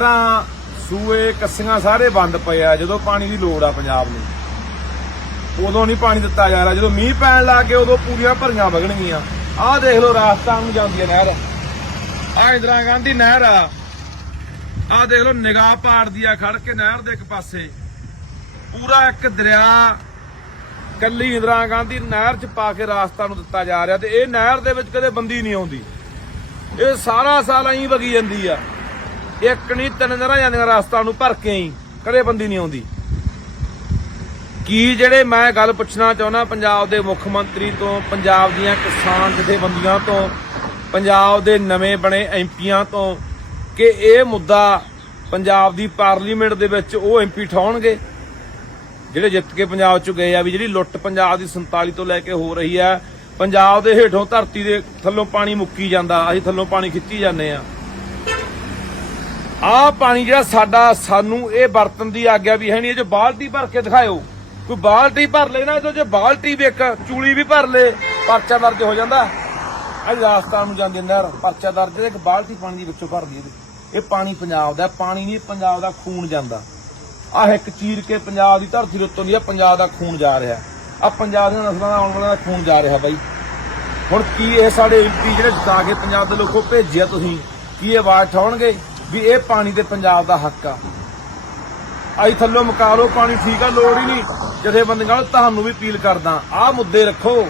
ਨਹਿਰਾਂ ਸੂਏ, ਕੱਸੀਆਂ ਸਾਰੇ ਬੰਦ ਪਏ ਆ, ਜਦੋਂ ਪਾਣੀ ਦੀ ਲੋੜ ਆ ਪੰਜਾਬ ਨੂੰ। ਉਦੋਂ ਨਹੀਂ ਪਾਣੀ ਦਿੱਤਾ ਜਾ ਰਿਹਾ। ਜਦੋਂ ਮੀਂਹ ਪੈਣ ਲੱਗ ਗਏ ਉਦੋਂ ਪੂਰੀਆਂ ਭਰੀਆਂ ਵਗਣਗੀਆਂ। ਆਹ ਦੇਖ ਲਓ, ਰਾਜਸਥਾਨ ਨੂੰ ਜਾਂਦੀ ਹੈ ਨਹਿਰ। ਆਹ ਇੰਦਰਾ ਗਾਂਧੀ ਨਹਿਰ ਆ। ਆਹ ਦੇਖ ਲਓ, ਨਿਗਾਹ ਪਾੜਦੀ ਆ ਖੜ ਕੇ ਨਹਿਰ ਦੇ ਇੱਕ ਪਾਸੇ। ਪੂਰਾ ਇੱਕ ਦਰਿਆ, ਕੱਲੀ ਇੰਦਰਾ ਗਾਂਧੀ ਨਹਿਰ 'ਚ ਪਾ ਕੇ ਰਾਜਸਥਾਨ ਨੂੰ ਦਿੱਤਾ ਜਾ ਰਿਹਾ ਤੇ ਇਹ ਨਹਿਰ ਦੇ ਵਿੱਚ ਕਦੇ ਬੰਦੀ ਨਹੀਂ ਆਉਂਦੀ। ਇਹ ਸਾਰਾ ਸਾਲ ਐਂ ਵਗੀ ਜਾਂਦੀ ਆ। ਇੱਕ ਨਹੀਂ, ਤਿੰਨ ਨਹਿਰਾਂ ਜਾਂਦੀਆਂ ਰਾਜਸਥਾਨ ਨੂੰ ਭਰ ਕੇ ਹੀ ਕਦੇ ਬੰਦੀ ਨਹੀਂ ਆਉਂਦੀ। ਕੀ ਜਿਹੜੇ ਮੈਂ ਗੱਲ ਪੁੱਛਣਾ ਚਾਹੁੰਦਾ, ਪੰਜਾਬ ਦੇ ਮੁੱਖ ਮੰਤਰੀ ਤੋਂ, ਪੰਜਾਬ ਦੀਆਂ ਕਿਸਾਨ ਜਥੇਬੰਦੀਆਂ ਤੋਂ, ਪੰਜਾਬ ਦੇ ਨਵੇਂ ਬਣੇ ਐਮਪੀਆਂ ਤੋਂ, ਕਿ ਇਹ ਮੁੱਦਾ ਪੰਜਾਬ ਦੀ ਪਾਰਲੀਮੈਂਟ ਦੇ ਵਿੱਚ ਉਹ ਐਮਪੀ ਠਾਉਣਗੇ, ਜਿਹੜੇ ਜਿੱਤ ਕੇ ਪੰਜਾਬ ਚ ਗਏ ਆ, ਵੀ ਜਿਹੜੀ ਲੁੱਟ ਪੰਜਾਬ ਦੀ 47 ਤੋਂ ਲੈ ਕੇ ਹੋ ਰਹੀ ਆ, ਪੰਜਾਬ ਦੇ ਹੇਠੋਂ ਧਰਤੀ ਦੇ ਥੱਲੋਂ ਪਾਣੀ ਮੁੱਕੀ ਜਾਂਦਾ, ਅਸੀਂ ਥੱਲੋਂ ਪਾਣੀ ਖਿੱਚੀ ਜਾਂਦੇ ਆ। ਆਹ ਪਾਣੀ ਜਿਹੜਾ ਸਾਡਾ, ਸਾਨੂੰ ਇਹ ਵਰਤਨ ਦੀ ਆਗਿਆ ਵੀ ਹੈ ਨਹੀਂ, ਇਹ ਜੋ ਬਾਲਟੀ ਭਰ ਕੇ ਦਿਖਾਇਓ। ਕੋਈ ਬਾਲਟੀ ਭਰ ਲੈਣਾ ਇਹਦੇ ਜੇ ਬਾਲਟੀ ਵੀ ਇੱਕ, ਚੂਲੀ ਵੀ ਭਰ ਲੇ, ਪਰਚਾ ਦਰਜ ਹੋ ਜਾਂਦਾ। ਅੱਜ ਰਾਜਸਥਾਨ ਨੂੰ ਜਾਂਦੀ ਨਹਿਰ, ਪਰਚਾ ਦਰਜ ਇੱਕ ਬਾਲਟੀ ਪਾਣੀ ਦੀ ਵਿੱਚੋਂ ਭਰਦੀ ਇਹਦੇ ਇਹ ਪਾਣੀ ਪੰਜਾਬ ਦਾ, ਪਾਣੀ ਨਹੀਂ, ਪੰਜਾਬ ਦਾ ਖੂਨ ਜਾਂਦਾ। ਆਹ ਇੱਕ ਚੀਰ ਕੇ ਪੰਜਾਬ ਦੀ ਧਰਤੀ ਉੱਤੋਂ ਦੀ ਆ, ਪੰਜਾਬ ਦਾ ਖੂਨ ਜਾ ਰਿਹਾ। ਆ ਪੰਜਾਬ ਦੀਆਂ ਨਸਲਾਂ ਦਾ ਆਉਣ ਵਾਲਾ ਦਾ ਖੂਨ ਜਾ ਰਿਹਾ ਬਾਈ। ਹੁਣ ਕੀ ਇਹ ਸਾਡੇ ਐਮਪੀ ਜਿਹੜੇ ਜਿਤਾ ਕੇ ਪੰਜਾਬ ਦੇ ਲੋਕੋ ਭੇਜਿਆ ਤੁਸੀਂ? ਕੀ ਇਹ ਆਵਾਜ਼ ਠਾਉਣਗੇ ਵੀ ਇਹ ਪਾਣੀ ਤੇ ਪੰਜਾਬ ਦਾ ਹੱਕ ਆ। ਆਈ ਥੱਲੋਂ ਮੁਕਾ ਲਓ, ਪਾਣੀ ਠੀਕ ਆ, ਲੋੜ ਹੀ ਨਹੀਂ। ਜਥੇਬੰਦੀਆਂ ਨੂੰ ਤੁਹਾਨੂੰ ਵੀ ਅਪੀਲ ਕਰਦਾ, ਆਹ ਮੁੱਦੇ ਰੱਖੋ।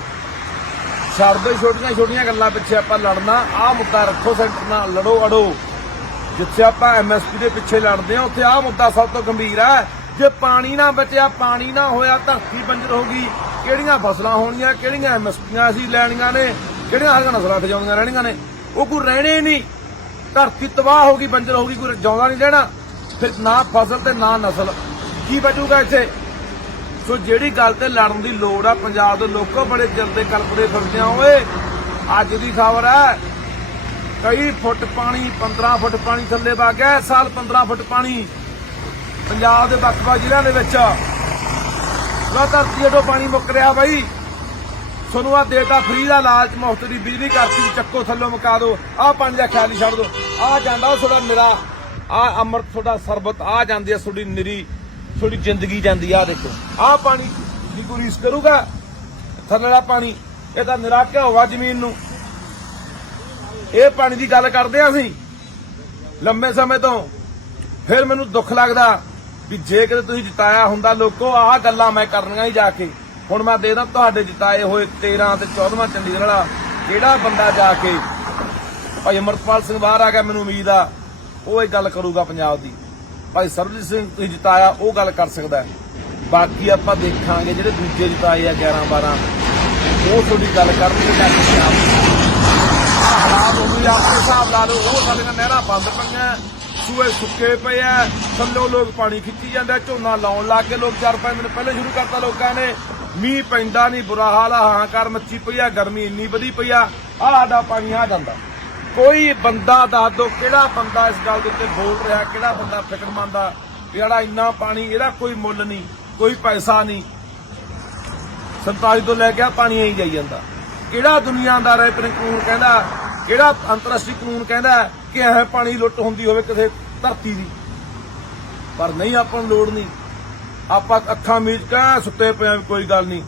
ਛੱਡ ਦਿਓ ਛੋਟੀਆਂ ਛੋਟੀਆਂ ਗੱਲਾਂ ਪਿੱਛੇ ਆਪਾਂ ਲੜਨਾ, ਆਹ ਮੁੱਦਾ ਰੱਖੋ ਸੈਂਟਰ ਨਾਲ, ਲੜੋ ਅੜੋ। ਜਿੱਥੇ ਆਪਾਂ ਐਮਐਸਪੀ ਦੇ ਪਿੱਛੇ ਲੜਦੇ ਆ ਉੱਥੇ ਆਹ ਮੁੱਦਾ ਸਭ ਤੋਂ ਗੰਭੀਰ ਹੈ ਜੇ ਪਾਣੀ ਨਾ ਬਚਿਆ, ਪਾਣੀ ਨਾ ਹੋਇਆ, ਧਰਤੀ ਬੰਜਰ ਹੋ ਗਈ। ਕਿਹੜੀਆਂ ਫਸਲਾਂ ਹੋਣੀਆਂ, ਕਿਹੜੀਆਂ ਐਮਐਸਪੀਆਂ ਅਸੀਂ ਲੈਣੀਆਂ ਨੇ, ਕਿਹੜੀਆਂ ਹਰੀਆਂ ਨਸਲਾਂ ਠਜਾਉਂਦੀਆਂ ਰਹਿਣੀਆਂ ਨੇ। ਉਹ ਕੋਈ ਰਹਿਣੇ ਨਹੀਂ। ਧਰਤੀ ਤਬਾਹ ਹੋ ਗਈ, ਬੰਜਰ ਹੋ ਗਈ, ਕੋਈ ਜਿਉਂਦਾ ਨਹੀਂ ਰਹਿਣਾ। ਫਿਰ ਨਾ ਫਸਲ ਤੇ ਨਾ ਨਸਲ। ਕੀ ਬਚੂਗਾ ਇੱਥੇ? ਸੋ ਜਿਹੜੀ ਗੱਲ ਤੇ ਲੜਨ ਦੀ ਲੋੜ ਆ, ਪੰਜਾਬ ਦੇ ਲੋਕੋ ਬੜੇ ਚਿਰ ਦੇ ਕਲਪਦੇ ਫਿਰਦੇ ਆ ਓਏ, ਅੱਜ ਦੀ ਖਬਰ ਹੈ, ਕਈ ਫੁੱਟ ਪਾਣੀ 15 ਫੁੱਟ ਪਾਣੀ ਥੱਲੇ ਵਗ ਗਿਆ ਸਾਲ 15 ਫੁੱਟ ਪਾਣੀ ਪੰਜਾਬ ਦੇ ਵੱਖ-ਵੱਖ ਜ਼ਿਲ੍ਹਿਆਂ ਦੇ ਵਿੱਚ। ਲੋ ਧਰਤੀ ਹੇਠੋਂ ਪਾਣੀ ਮੁੱਕ ਰਿਹਾ ਬਾਈ। ਤੁਹਾਨੂੰ ਆ ਦੇਤਾ ਫ੍ਰੀ ਦਾ ਲਾਲਚ, ਮੁਫਤ ਦੀ ਬਿਜਲੀ ਕਰਤੀ ਚੱਕੋ, ਥੱਲੋਂ ਮੁਕਾ ਦਿਓ। ਆਹ ਪਾਣੀ ਦਾ ਖਿਆਲ ਛੱਡ ਦਿਓ। ਆਹ ਜਾਂਦਾ ਤੁਹਾਡਾ ਨਿਰਾ, ਆਹ ਅੰਮ੍ਰਿਤ ਤੁਹਾਡਾ ਸਰਬਤ ਆ ਜਾਂਦੀ ਆ ਤੁਹਾਡੀ ਨਿਰੀ, ਤੁਹਾਡੀ ਜ਼ਿੰਦਗੀ ਜਾਂਦੀ ਆ ਦੇਖੋ। ਆਹ ਪਾਣੀ ਦੀ ਕੋਈ ਰੀਸ ਕਰੂਗਾ? ਥੱਲੇ ਪਾਣੀ ਇਹ ਤਾਂ ਨਿਰਾ ਹੋਵਾ ਜ਼ਮੀਨ ਨੂੰ। ਇਹ ਪਾਣੀ ਦੀ ਗੱਲ ਕਰਦੇ ਆ ਅਸੀਂ, ਲੰਬੇ ਸਮੇਂ ਤੋਂ। ਫਿਰ ਮੈਨੂੰ ਦੁੱਖ ਲੱਗਦਾ ਵੀ ਜੇ ਕਿਤੇ ਤੁਸੀਂ ਜਿਤਾਇਆ ਹੁੰਦਾ ਲੋਕੋ, ਆਹ ਗੱਲਾਂ ਮੈਂ ਕਰਨੀਆਂ ਹੀ ਜਾ ਕੇ। ਹੁਣ ਮੈਂ ਦੇਖਦਾ ਤੁਹਾਡੇ ਜਿਤਾਏ ਹੋਏ 13 ਤੇ 14ਵਾਂ ਚੰਡੀਗੜ੍ਹ ਵਾਲਾ। ਕਿਹੜਾ ਬੰਦਾ ਜਾ ਕੇ ਭਾਈ ਅਮਰਪਾਲ ਸਿੰਘ ਬਾਹਰ ਆ ਗਿਆ, ਮੈਨੂੰ ਉਮੀਦ ਆ, ਉਹ ਇਹ ਗੱਲ ਕਰੂਗਾ ਪੰਜਾਬ ਦੀ। ਭਾਈ ਸਰਬਜੀਤ ਸਿੰਘ ਤੁਸੀਂ ਜਿਤਾਇਆ, ਉਹ ਗੱਲ ਕਰ ਸਕਦਾ ਬਾਕੀ ਆਪਾਂ ਦੇਖਾਂਗੇ ਜਿਹੜੇ ਦੂਜੇ ਜਿਤਾਏ ਆ 11 12 ਉਹ ਤੁਹਾਡੀ ਗੱਲ ਕਰਨਗੇ ਜਾ ਪੰਜਾਬ ਹਾਲਾਤ ਉਹ ਵੀ ਆਪਣੇ ਹਿਸਾਬ ਲਾ ਲਓ, ਉਹ ਸਾਡੀਆਂ ਨਹਿਰਾਂ ਬੰਦ ਪਈਆਂ, ਸੂਏ ਸੁੱਕੇ ਪਏ ਆ, ਥੱਲੋਂ ਲੋਕ ਪਾਣੀ ਖਿੱਚੀ ਜਾਂਦੇ ਝੋਨਾ ਲਾਉਣ ਲੱਗ ਕੇ ਲੋਕ ਚਾਰ ਪੰਜ ਦਿਨ ਪਹਿਲਾਂ ਸ਼ੁਰੂ ਕਰਤਾ ਲੋਕਾਂ ਨੇ। ਮੀਂਹ ਪੈਂਦਾ ਨਹੀਂ ਬੁਰਾ ਹਾਲ ਆ, ਹਾਂ ਕਰ ਮੱਚੀ ਪਈ ਆ, ਗਰਮੀ ਇੰਨੀ ਵਧੀ ਪਈ ਆ, ਆਹ ਸਾਡਾ ਪਾਣੀ ਆ ਜਾਂਦਾ। ਕੋਈ ਬੰਦਾ ਦੱਸ ਦੋ ਕਿਹੜਾ ਬੰਦਾ ਇਸ ਗੱਲ ਦੇ ਉੱਤੇ ਬੋਲ ਰਿਹਾ, ਕਿਹੜਾ ਬੰਦਾ ਫਿਕਰਮੰਦ ਆ ਜਿਹੜਾ ਇੰਨਾ ਪਾਣੀ, ਇਹਦਾ ਕੋਈ ਮੁੱਲ ਨਹੀਂ ਕੋਈ ਪੈਸਾ ਨਹੀਂ 47 ਤੋਂ ਲੈ ਕੇ ਆ ਪਾਣੀ ਆਈ ਜਾਈ ਜਾਂਦਾ। ਕਿਹੜਾ ਦੁਨੀਆਦਾਰ ਹੈ ਆਪਣੇ ਕਾਨੂੰਨ ਕਹਿੰਦਾ, ਕਿਹੜਾ ਅੰਤਰਰਾਸ਼ਟਰੀ ਕਾਨੂੰਨ ਕਹਿੰਦਾ ਕਿ ਇਹ ਪਾਣੀ ਲੁੱਟ ਹੁੰਦੀ ਹੋਵੇ ਕਿਸੇ ਧਰਤੀ ਦੀ। ਪਰ ਨਹੀਂ, ਆਪਾਂ ਨੂੰ ਲੋੜ ਨਹੀਂ ਆਪਾਂ ਅੱਖਾਂ ਮੀਚ ਕੇ ਸੁੱਤੇ ਪਏ ਵੀ ਕੋਈ ਗੱਲ ਨਹੀਂ।